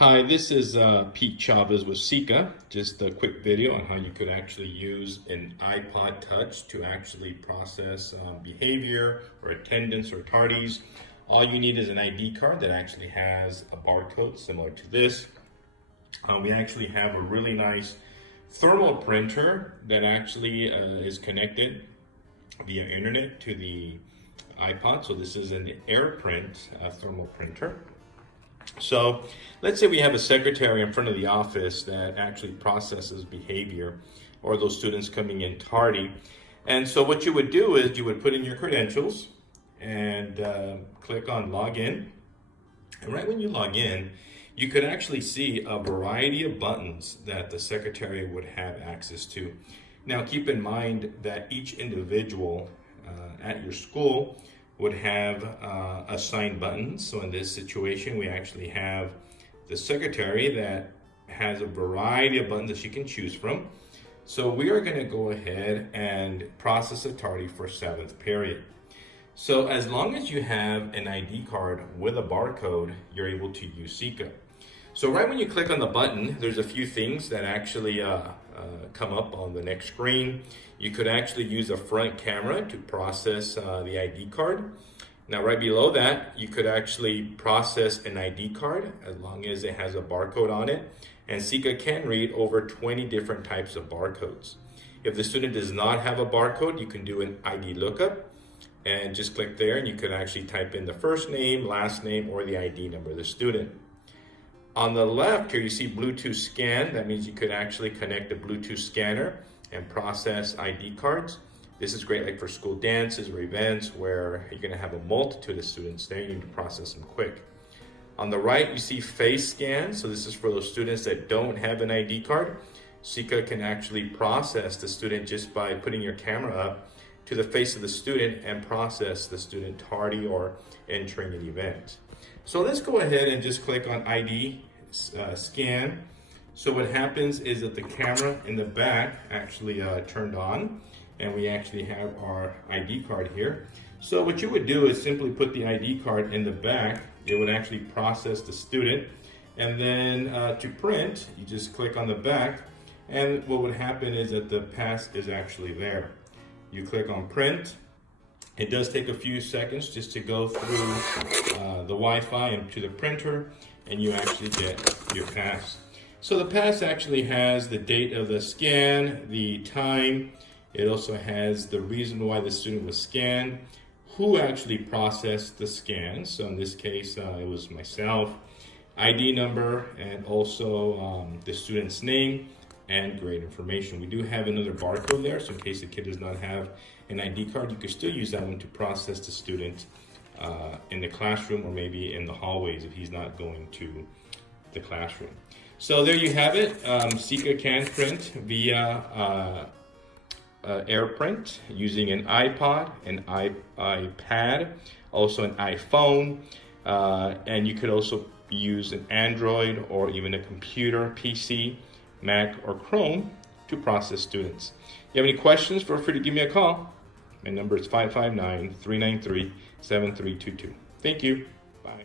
Hi, this is Pete Chavez with SSICA. Just a quick video on how you could actually use an iPod Touch to actually process behavior or attendance or tardies. All you need is an ID card that actually has a barcode similar to this. We actually have a really nice thermal printer that actually is connected via internet to the iPod. So this is an Airprint thermal printer. So let's say we have a secretary in front of the office that actually processes behavior, or those students coming in tardy. And so what you would do is you would put in your credentials and click on login. And right when you log in, you could actually see a variety of buttons that the secretary would have access to. Now keep in mind that each individual at your school would have assigned buttons. So in this situation, we actually have the secretary that has a variety of buttons that she can choose from. So we are gonna go ahead and process a tardy for 7th period. So as long as you have an ID card with a barcode, you're able to use SSICA. So right when you click on the button, there's a few things that actually come up on the next screen. You could actually use a front camera to process the ID card. Now right below that, you could actually process an ID card as long as it has a barcode on it. And SSICA can read over 20 different types of barcodes. If the student does not have a barcode, you can do an ID lookup and just click there, and you could actually type in the first name, last name, or the ID number of the student. On the left here, you see Bluetooth scan. That means you could actually connect a Bluetooth scanner and process ID cards. This is great like for school dances or events where you're gonna have a multitude of students there. You need to process them quick. On the right, you see face scan. So this is for those students that don't have an ID card. SSICA can actually process the student just by putting your camera up to the face of the student and process the student tardy or entering an event. So let's go ahead and just click on ID scan. So what happens is that the camera in the back actually turned on, and we actually have our ID card here. So what you would do is simply put the ID card in the back. It would actually process the student, and then to print, you just click on the back, and what would happen is that the pass is actually there. You click on print. It does take a few seconds just to go through the Wi-Fi and to the printer, and you actually get your pass. So the pass actually has the date of the scan, the time. It also has the reason why the student was scanned, who actually processed the scan. So in this case, it was myself, ID number, and also the student's name and grade information. We do have another barcode there, so in case the kid does not have an ID card, you can still use that one to process the student in the classroom, or maybe in the hallways if he's not going to the classroom. So there you have it. SSICA can print via Airprint using an iPod, an iPad, also an iPhone, and you could also use an Android or even a computer, PC, Mac, or Chrome to process students. If you have any questions, feel free to give me a call. My number is 559-393-7322. Thank you. Bye.